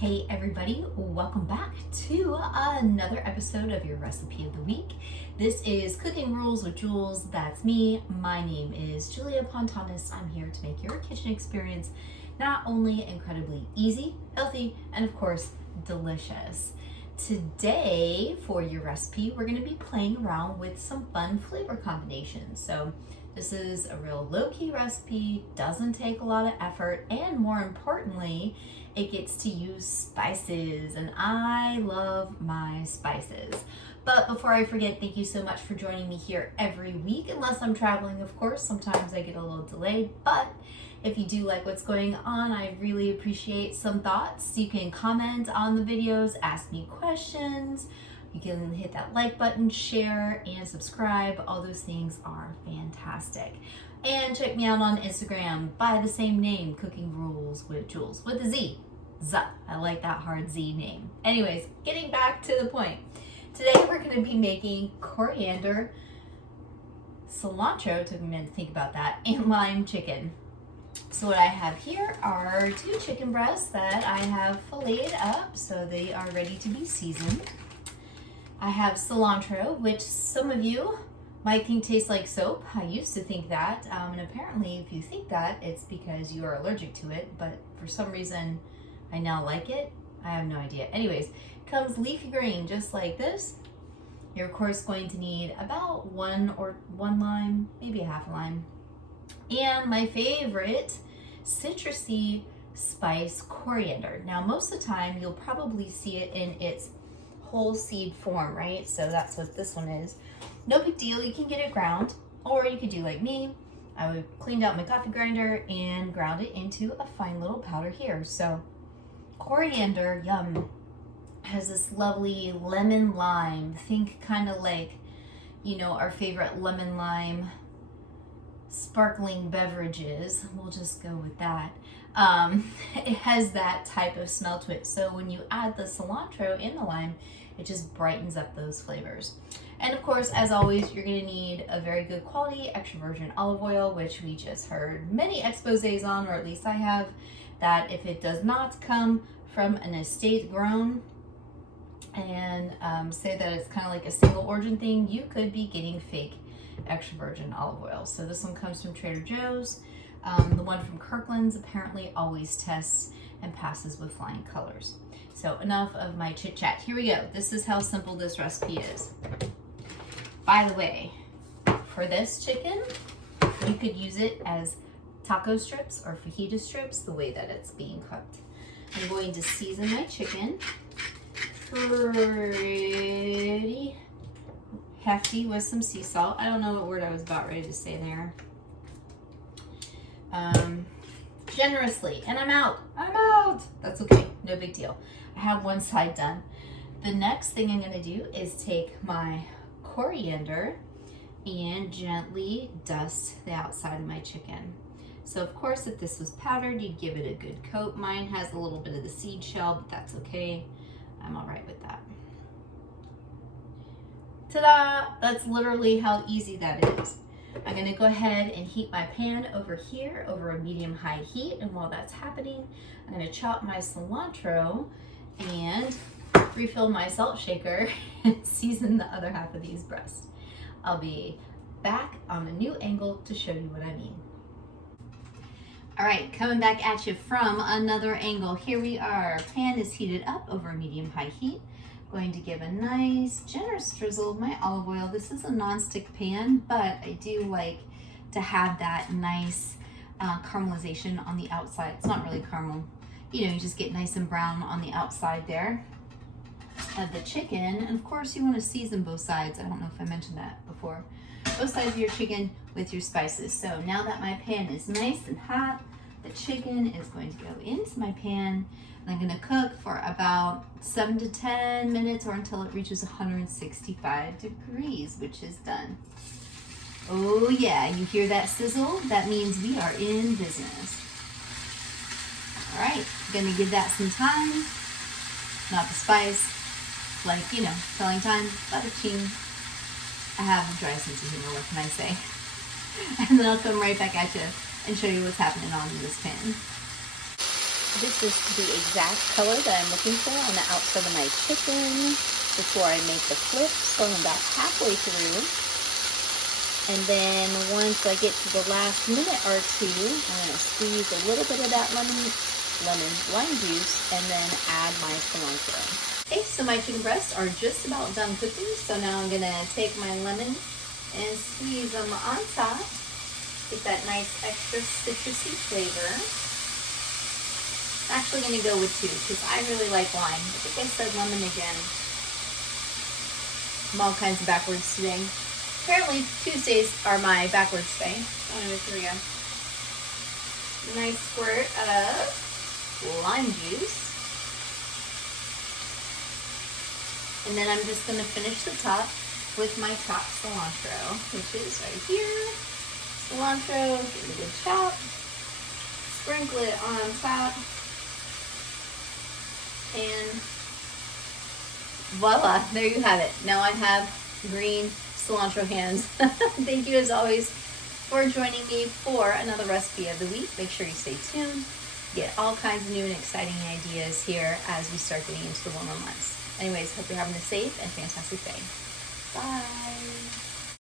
Hey everybody, welcome back to another episode of your recipe of the week. This is Cooking Rules with Jules. That's me. My name is Julia Pontanis. I'm here to make your kitchen experience not only incredibly easy, healthy, and of course, delicious. Today, for your recipe, we're going to be playing around with some fun flavor combinations. So this is a real low-key recipe, doesn't take a lot of effort, and more importantly, it gets to use spices, and I love my spices. But before I forget, thank you so much for joining me here every week, unless I'm traveling, of course. Sometimes I get a little delayed, but if you do like what's going on, I really appreciate some thoughts. You can comment on the videos, ask me questions. You can hit that like button, share, and subscribe. All those things are fantastic. And check me out on Instagram by the same name, Cooking Rules with Jules, with a Z. I like that hard Z name. Anyways, getting back to the point. Today we're going to be making coriander, cilantro, took me a minute to think about that, and lime chicken. So what I have here are 2 chicken breasts that I have filleted up so they are ready to be seasoned. I have cilantro, which some of you might think tastes like soap. I used to think that, and apparently if you think that, it's because you are allergic to it, but for some reason I now like it. I have no idea. Anyways, comes leafy green just like this. You're of course going to need about one lime, maybe a half a lime. And my favorite citrusy spice, coriander. Now most of the time you'll probably see it in its whole seed form, right? So that's what this one is. No big deal, you can get it ground, or you could do like me. I would cleaned out my coffee grinder and ground it into a fine little powder here. So coriander, yum, has this lovely lemon lime. Think kind of like, you know, our favorite lemon lime sparkling beverages. We'll just go with that. It has that type of smell to it. So when you add the cilantro and the lime, it just brightens up those flavors. And of course, as always, you're gonna need a very good quality extra virgin olive oil, which we just heard many exposés on, or at least I have, that if it does not come from an estate grown and say that it's kind of like a single origin thing, you could be getting fake extra virgin olive oil. So this one comes from Trader Joe's. The one from Kirkland's apparently always tests and passes with flying colors. So enough of my chit chat. Here we go. This is how simple this recipe is. By the way, for this chicken, you could use it as taco strips or fajita strips, the way that it's being cooked. I'm going to season my chicken pretty hefty with some sea salt. I don't know what word I was about ready to say there. Generously, and I'm out. That's okay, no big deal. I have one side done. The next thing I'm gonna do is take my coriander and gently dust the outside of my chicken. So of course, if this was powdered, you'd give it a good coat. Mine has a little bit of the seed shell, but that's okay. I'm all right with that. Ta-da! That's literally how easy that is. I'm gonna go ahead and heat my pan over here over a medium-high heat, and while that's happening, I'm gonna chop my cilantro and refill my salt shaker and season the other half of these breasts. I'll be back on a new angle to show you what I mean. All right, coming back at you from another angle. Here we are. Pan is heated up over a medium-high heat. Going to give a nice generous drizzle of my olive oil. This is a non-stick pan, but I do like to have that nice caramelization on the outside. It's not really caramel. You know, you just get nice and brown on the outside there of the chicken. And of course you want to season both sides. I don't know if I mentioned that before. Both sides of your chicken with your spices. So now that my pan is nice and hot, the chicken is going to go into my pan. And I'm going to cook for about 7 to 10 minutes or until it reaches 165 degrees, which is done. Oh yeah, you hear that sizzle? That means we are in business. All right, going to give that some time. Not the spice, like, you know, telling time, bada ching. I have a dry sense of humor, what can I say? And then I'll come right back at you and show you what's happening on in this pan. This is the exact color that I'm looking for on the outside of my chicken before I make the flip. So I'm about halfway through. And then once I get to the last minute or two, I'm going to squeeze a little bit of that lime juice and then add my cilantro. Okay, so my chicken breasts are just about done cooking. So now I'm going to take my lemon and squeeze them on top. Get that nice extra citrusy flavor. I'm actually going to go with 2 because I really like lime. I think I said lemon again. I'm all kinds of backwards today. Apparently Tuesdays are my backwards day. I'm going to throw a nice squirt of lime juice. And then I'm just going to finish the top with my chopped cilantro, which is right here. Cilantro, give it a good chop. Sprinkle it on top. And voila, there you have it. Now I have green cilantro hands. Thank you as always for joining me for another recipe of the week. Make sure you stay tuned. Get all kinds of new and exciting ideas here as we start getting into the warmer months. Anyways, hope you're having a safe and fantastic day. Bye.